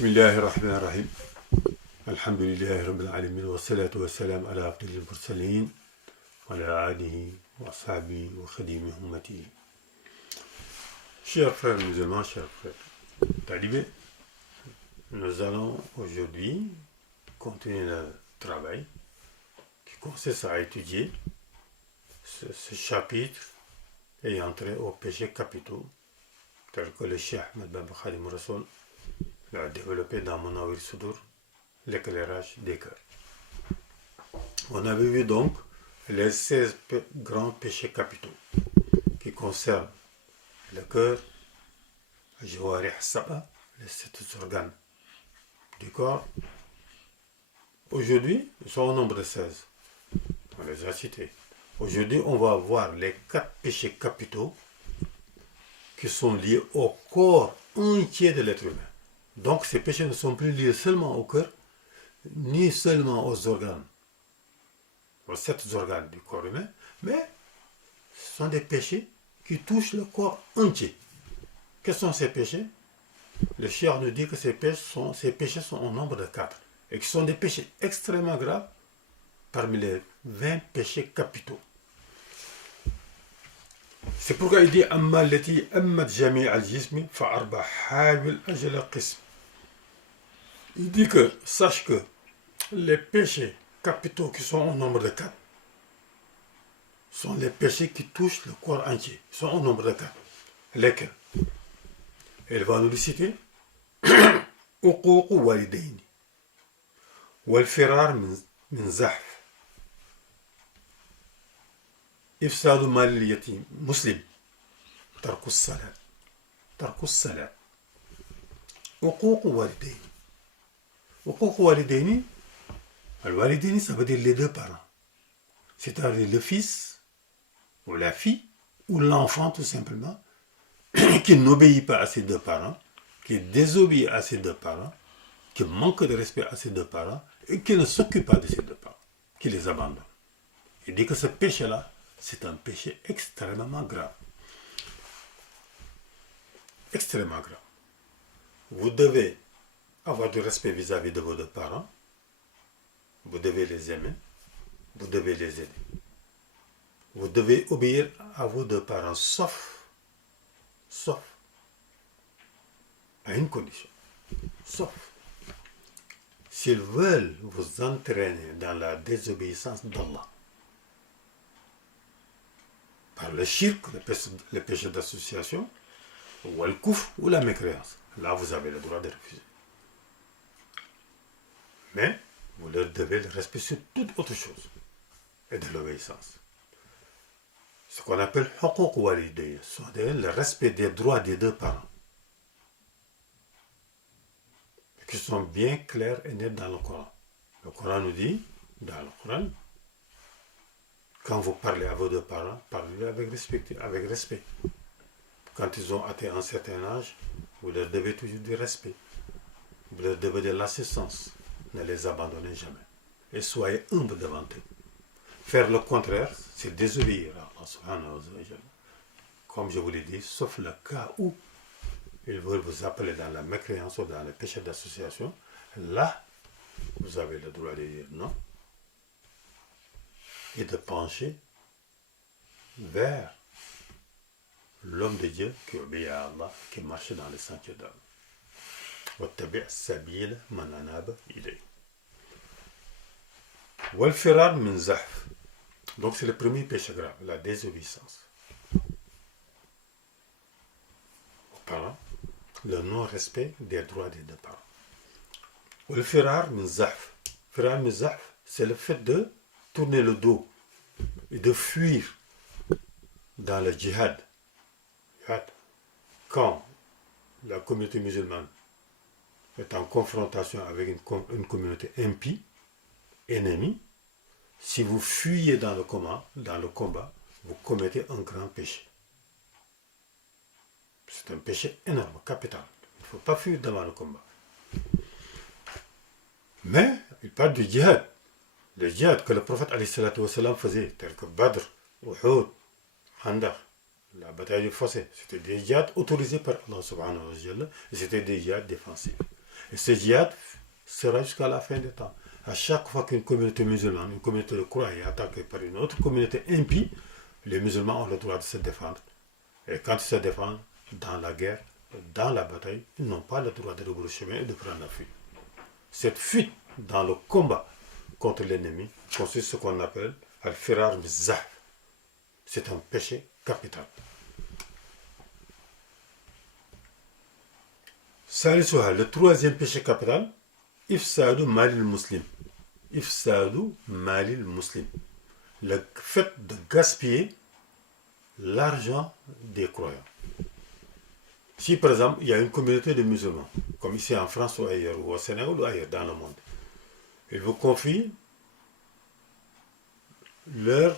Bismillahirrahmanirrahim. Alhamdulillahi Rabbil alamin. Wa salatu wa salam ala abdil mursalin. Wa ala alihi wa sahbihi wa khadimi ummati. Chers frères musulmans, chers frères talibés, nous allons aujourd'hui continuer notre travail qui consiste à étudier ce chapitre ayant trait aux péchés capitaux, tel que le Cheikh Ahmed Bamba Khadim Rassoul l'a développé dans Munawwir Sudur, l'éclairage des cœurs. On avait vu donc les 16 grands péchés capitaux qui concernent le cœur, le jawarih saba, les 7 organes du corps. Aujourd'hui, ils sont au nombre de 16. On les a cités. Aujourd'hui, on va voir les 4 péchés capitaux qui sont liés au corps entier de l'être humain. Donc ces péchés ne sont plus liés seulement au cœur, ni seulement aux organes, aux 7 organes du corps humain, mais ce sont des péchés qui touchent le corps entier. Quels sont ces péchés? Le Cheikh nous dit que ces péchés sont au nombre de 4 et qui sont des péchés extrêmement graves parmi les 20 péchés capitaux. C'est pourquoi il dit Amma lati ammat jami al-jismi fa'arba hawil ajla qism. Il dit que, sache que les péchés capitaux qui sont au nombre de 4 sont les péchés qui touchent le corps entier. Ils sont au nombre de 4. Lesquels? Il va nous les citer. Uququ walidayni wal firar min zahf إفساد مال اليتيم مسلم ترك الصلاة حقوق والدين. حقوق والدين, الوالدين ça veut dire les deux parents, c'est-à-dire le fils ou la fille ou l'enfant tout simplement qui n'obéit pas à ses deux parents, qui désobéit à ses deux parents, qui manque de respect à ses deux parents et qui ne s'occupe pas de ses deux parents, qui les abandonne. Il dit que ce péché-là, c'est un péché extrêmement grave. Extrêmement grave. Vous devez avoir du respect vis-à-vis de vos deux parents. Vous devez les aimer. Vous devez les aider. Vous devez obéir à vos deux parents, sauf à une condition. Sauf s'ils veulent vous entraîner dans la désobéissance d'Allah. Par le shirk, le péché d'association, ou le kouf, ou la mécréance. Là, vous avez le droit de refuser. Mais, vous leur devez le respect sur toute autre chose, et de l'obéissance. Ce qu'on appelle huquq walidayn, c'est-à-dire le respect des droits des deux parents, qui sont bien clairs et nets dans le Coran. Le Coran nous dit, dans le Coran, quand vous parlez à vos deux parents, parlez avec respect. Quand ils ont atteint un certain âge, vous leur devez toujours du respect. Vous leur devez de l'assistance. Ne les abandonnez jamais. Et soyez humbles devant eux. Faire le contraire, c'est désobéir à Allah subhanahu wa ta'ala. Comme je vous l'ai dit, sauf le cas où ils veulent vous appeler dans la mécréance ou dans le péché d'association, là, vous avez le droit de dire non. Et de pencher vers l'homme de Dieu qui obéit à Allah, qui marche dans les sentiers d'Allah. وَاتَّبِعْ سَبِيلَ مَنْ أَنَابَ إِلَيْهِ. وَالْفِرَارُ مِنْ زَحْفٍ. Donc c'est le premier péché grave, la désobéissance aux parents, le non-respect des droits des deux parents. وَالْفِرَارُ مِنْ زَحْفٍ. Firar min zahf, c'est le fait de tourner le dos et de fuir dans le djihad. Quand la communauté musulmane est en confrontation avec une communauté impie, ennemie, si vous fuyez dans le combat, vous commettez un grand péché. C'est un péché énorme, capital. Il ne faut pas fuir devant le combat. Mais il parle du djihad. Le djihad que le prophète alayhi salatu wassalam faisait, tel que Badr, Uhud, Khandaq, la bataille du fossé, c'était des djihad autorisés par Allah subhanahu wa ta'ala, et c'était des djihad défensifs. Et ce djihad sera jusqu'à la fin des temps. À chaque fois qu'une communauté musulmane, une communauté de croyants est attaquée par une autre communauté impie, les musulmans ont le droit de se défendre. Et quand ils se défendent dans la guerre, dans la bataille, ils n'ont pas le droit de rebrousser chemin et de prendre la fuite. Cette fuite dans le combat contre l'ennemi consiste ce qu'on appelle al-firar mizah. C'est un péché capital. Le troisième péché capital, ifsadu malil muslim. Ifsadu malil muslim. Le fait de gaspiller l'argent des croyants. Si par exemple, il y a une communauté de musulmans, comme ici en France ou ailleurs, ou au Sénégal ou ailleurs dans le monde, ils vous confient leur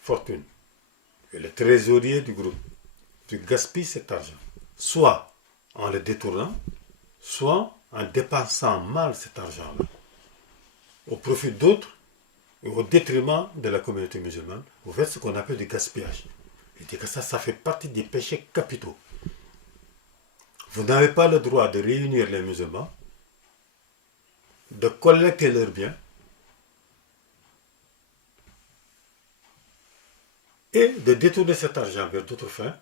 fortune. Et le trésorier du groupe, tu gaspilles cet argent. Soit en le détournant, soit en dépensant mal cet argent-là, au profit d'autres, et au détriment de la communauté musulmane, vous faites ce qu'on appelle du gaspillage. Il dit que ça fait partie des péchés capitaux. Vous n'avez pas le droit de réunir les musulmans, de collecter leurs biens, et de détourner cet argent vers d'autres fins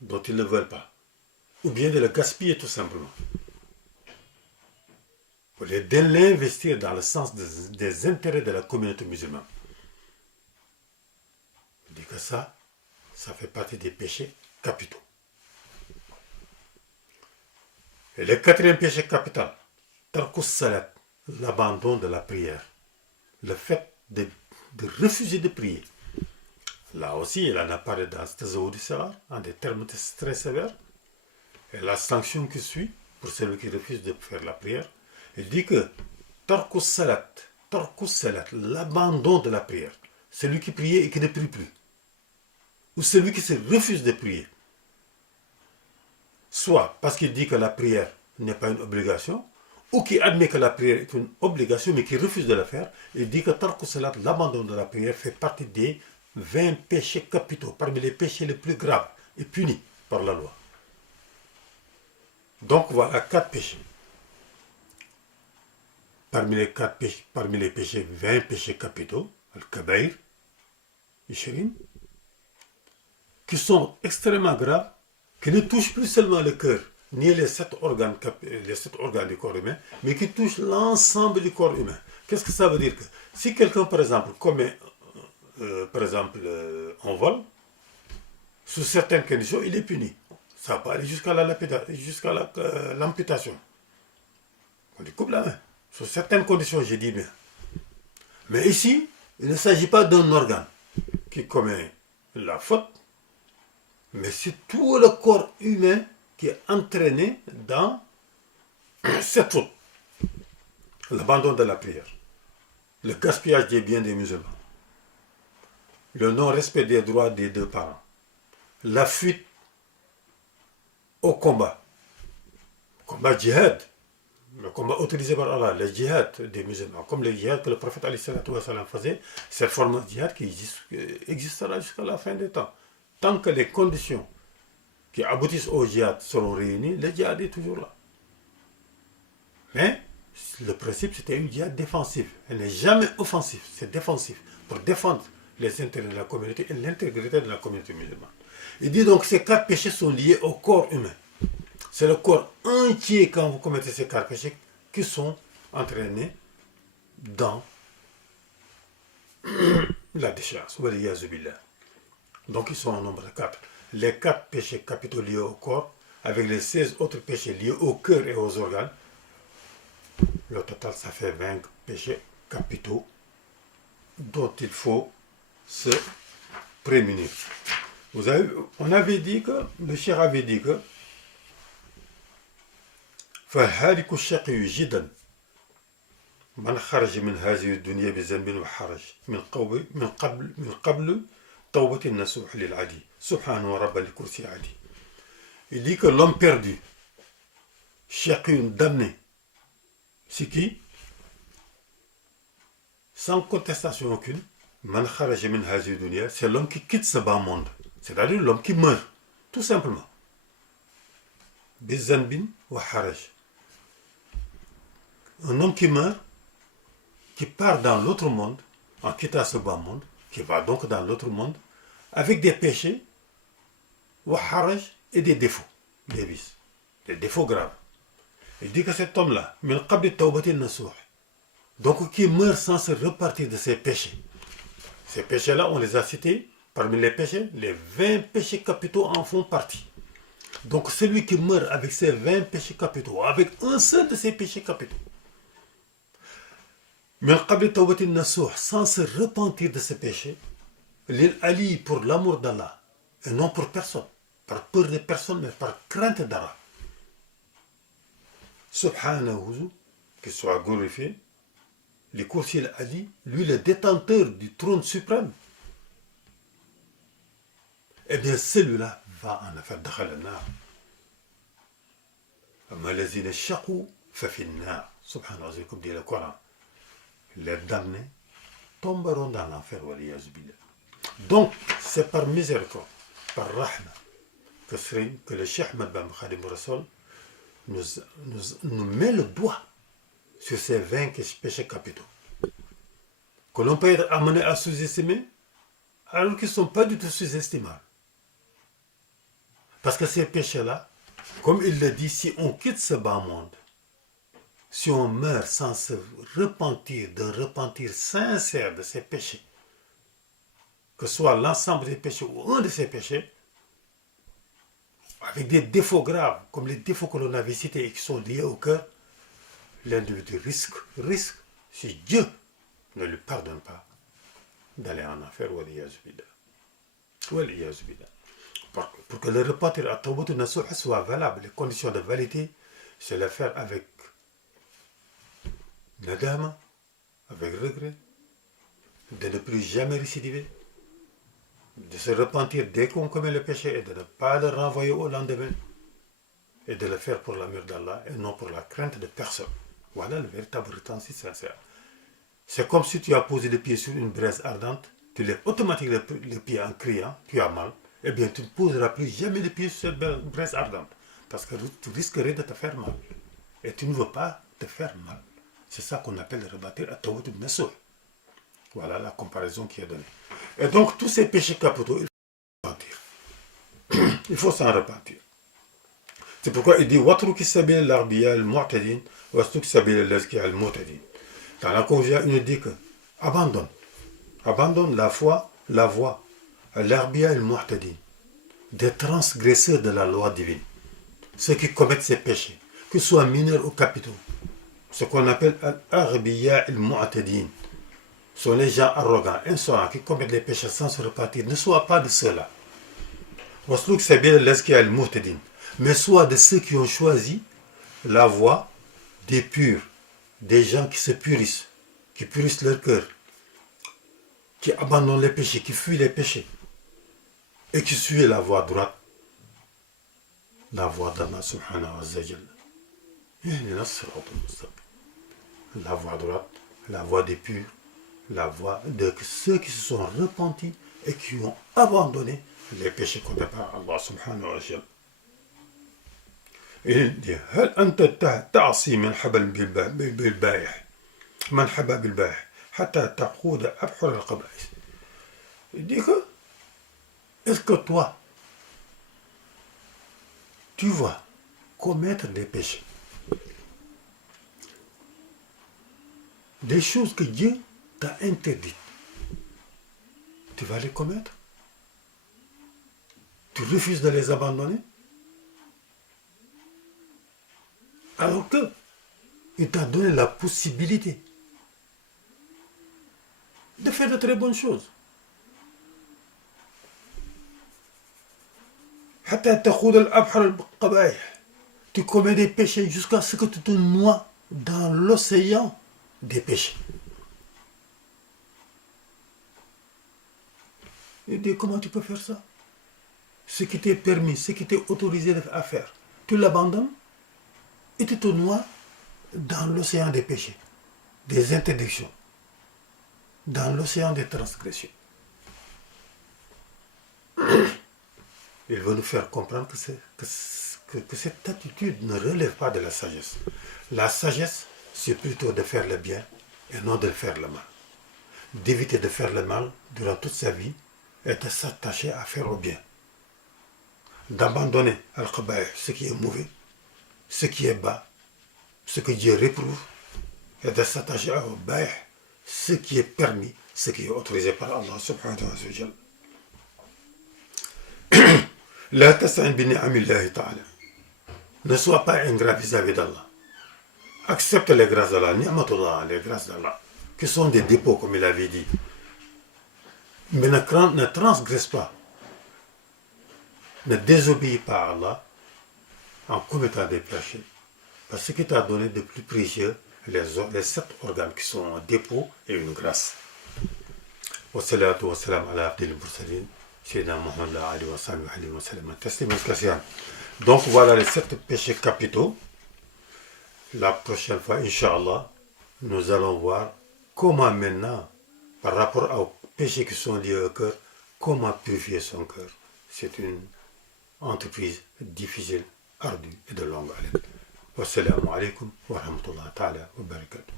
dont ils ne veulent pas, ou bien de le gaspiller tout simplement. Au lieu de l'investir dans le sens des intérêts de la communauté musulmane. Il dit que ça fait partie des péchés capitaux. Et le quatrième péché capital, tarkus salat, l'abandon de la prière. Le fait de refuser de prier. Là aussi, il en a parlé dans Tazaoud Sarar, en des termes très sévères. Et la sanction qui suit, pour celui qui refuse de faire la prière, il dit que tarkus salat, l'abandon de la prière. Celui qui priait et qui ne prie plus. Ou celui qui se refuse de prier. Soit parce qu'il dit que la prière n'est pas une obligation, ou qui admet que la prière est une obligation, mais qui refuse de la faire. Il dit que tarkus salat, l'abandon de la prière, fait partie des 20 péchés capitaux, parmi les péchés les plus graves et punis par la loi. Donc voilà 4 péchés. Parmi les péchés, 20 péchés capitaux, al-kabair, Ishirin, qui sont extrêmement graves, qui ne touchent plus seulement le cœur, ni les 7 organes du corps humain, mais qui touchent l'ensemble du corps humain. Qu'est-ce que ça veut dire? Que si quelqu'un, par exemple, commet un vol, sous certaines conditions, il est puni. Ça peut aller jusqu'à l'amputation. On lui coupe la main. Sous certaines conditions, j'ai dit bien. Mais ici, il ne s'agit pas d'un organe qui commet la faute, mais c'est tout le corps humain qui est entraîné dans cette faute. L'abandon de la prière, le gaspillage des biens des musulmans, le non-respect des droits des deux parents, la fuite au combat djihad, le combat autorisé par Allah, le djihad des musulmans, comme le djihad que le prophète Ali faisait, cette forme de djihad qui existera jusqu'à la fin des temps. Tant que les conditions qui aboutissent au djihad seront réunies, le djihad est toujours là. Mais le principe, c'était une djihad défensive. Elle n'est jamais offensive, c'est défensif, pour défendre les intérêts de la communauté et l'intégrité de la communauté musulmane. Il dit donc que ces 4 péchés sont liés au corps humain. C'est le corps entier, quand vous commettez ces 4 péchés, qui sont entraînés dans la déchéance. Donc ils sont au nombre de 4. Les 4 péchés capitaux liés au corps, avec les 16 autres péchés liés au cœur et aux organes, le total, ça fait 20 péchés capitaux dont il faut se prémunir. On avait dit que, le cheikh avait dit que فهالك الشقي جدا من خرج من هذه الدنيا بذنب وحرج من قبل توبة النصوح للعدي سبحانه رب الكرسي عدي. Il dit que l'homme perdu, chacun damné, c'est qui? Sans contestation aucune, man kharaja min hazi dunya, c'est l'homme qui quitte ce bas monde, c'est-à-dire l'homme qui meurt, tout simplement. Bizanbin wa haraj, Un homme qui meurt, qui part dans l'autre monde, en quittant ce bas monde, qui va donc dans l'autre monde, avec des péchés, haraj, et des défauts, des vices, des défauts graves. Il dit que cet homme-là, min qabli tawbatin nasuh, donc qui meurt sans se repartir de ses péchés. Ces péchés-là, on les a cités, parmi les péchés, les 20 péchés capitaux en font partie. Donc celui qui meurt avec ses 20 péchés capitaux, avec un seul de ces péchés capitaux, min qabli tawbatin nasuh, sans se repentir de ses péchés, lil ali, pour l'amour d'Allah, et non pour personne, par peur de personne, mais par crainte d'Allah. Subhanahu, qu'il soit glorifié, les Kursi Ali, lui le détenteur du trône suprême, eh bien celui-là va en affaire d'Akhalana. Malazine Shakou Fafina, subhanahu, comme dit le Coran. Les damnés tomberont dans l'enfer. Donc, c'est par miséricorde, par rahma, que le Cheikh Ahmed Khadim Rassoul nous met le doigt sur ces 20 péchés capitaux, que l'on peut être amené à sous-estimer, alors qu'ils ne sont pas du tout sous-estimables. Parce que ces péchés-là, comme il le dit, si on quitte ce bas monde, si on meurt sans se repentir d'un repentir sincère de ces péchés, que ce soit l'ensemble des péchés ou un de ces péchés, avec des défauts graves, comme les défauts que l'on avait cités et qui sont liés au cœur, l'individu risque, si Dieu ne lui pardonne pas, d'aller en enfer. Pour que le repentir à Tawbatu Nasuh soit valable, les conditions de validité, c'est le faire avec nadama, avec regret, de ne plus jamais récidiver, de se repentir dès qu'on commet le péché et de ne pas le renvoyer au lendemain, et de le faire pour l'amour d'Allah et non pour la crainte de personne. Voilà le véritable repentir sincère. C'est comme si tu as posé le pied sur une braise ardente, tu lèves automatiquement le pied en criant, tu as mal, eh bien tu ne poseras plus jamais le pied sur cette braise ardente, parce que tu risquerais de te faire mal. Et tu ne veux pas te faire mal. C'est ça qu'on appelle le rebâtir à Tawbatu Nasuh. Voilà la comparaison qui est donnée. Et donc tous ces péchés capitaux, il faut s'en repentir. Il faut s'en repentir. C'est pourquoi il dit Watruki sabil l'arbiya al-mu'tadin, wastuk sabil al-lazki al-mu'tadin. Dans la conviction, il dit que abandonne la voie, l'arbiya al-mu'tadin, des transgresseurs de la loi divine, ceux qui commettent ces péchés, qu'ils soient mineurs ou capitaux, ce qu'on appelle al-arbiya al-mu'tadin, sont les gens arrogants, insolents, qui commettent les péchés sans se repentir. Ne sois pas de ceux-là. Wastuk sabil al-lazki al-mu'tadin, mais soit de ceux qui ont choisi la voie des purs, des gens qui se purissent, qui purissent leur cœur, qui abandonnent les péchés, qui fuient les péchés, et qui suivent la voie droite, la voie d'Allah subhanahu wa ta'ala. La voie droite, la voie des purs, la voie de ceux qui se sont repentis et qui ont abandonné les péchés commis par Allah subhanahu wa ta'ala. Il dit هل أنت تعصي من حبل بالبايح من حبى بالبايح حتى تقود أبحر القبائل. Il dit que est-ce que toi tu vas commettre des péchés, des choses que Dieu t'a interdites, tu vas les commettre, tu refuses de les abandonner, alors que il t'a donné la possibilité de faire de très bonnes choses. Tu commets des péchés jusqu'à ce que tu te noies dans l'océan des péchés. Il dit, comment tu peux faire ça? Ce qui t'est permis, ce qui t'est autorisé à faire, tu l'abandonnes et tu te noies dans l'océan des péchés, des interdictions, dans l'océan des transgressions. Il veut nous faire comprendre que cette attitude ne relève pas de la sagesse. La sagesse, c'est plutôt de faire le bien et non de faire le mal. D'éviter de faire le mal durant toute sa vie et de s'attacher à faire le bien. D'abandonner al-khaba'ih, ce qui est mauvais, ce qui est bas, ce que Dieu réprouve, et de s'attacher au baih, ce qui est permis, ce qui est autorisé par Allah subhanahu wa ta'ala. La tas'in bi ni'amillahi ta'ala. Ne sois pas ingrat vis-à-vis d'Allah. Accepte les grâces d'Allah, ni'matullah, les grâces d'Allah, qui sont des dépôts, comme il avait dit. Mais ne transgresse pas, ne désobéis pas à Allah en commettant des péchés. Parce que ce qui t'a donné de plus précieux, les 7 organes qui sont un dépôt et une grâce. Wassalatu wassalam ala abdil mursalin, sayyidina Muhammad alayhi wa sallam, tasliman kaseeran. Donc voilà les 7 péchés capitaux. La prochaine fois, Inch'Allah, nous allons voir comment maintenant, par rapport aux péchés qui sont liés au cœur, comment purifier son cœur. C'est une entreprise difficile, ardue et de longue haleine. Wassalamu alaikum wa rahmatullahi ta'ala wa barakatuh.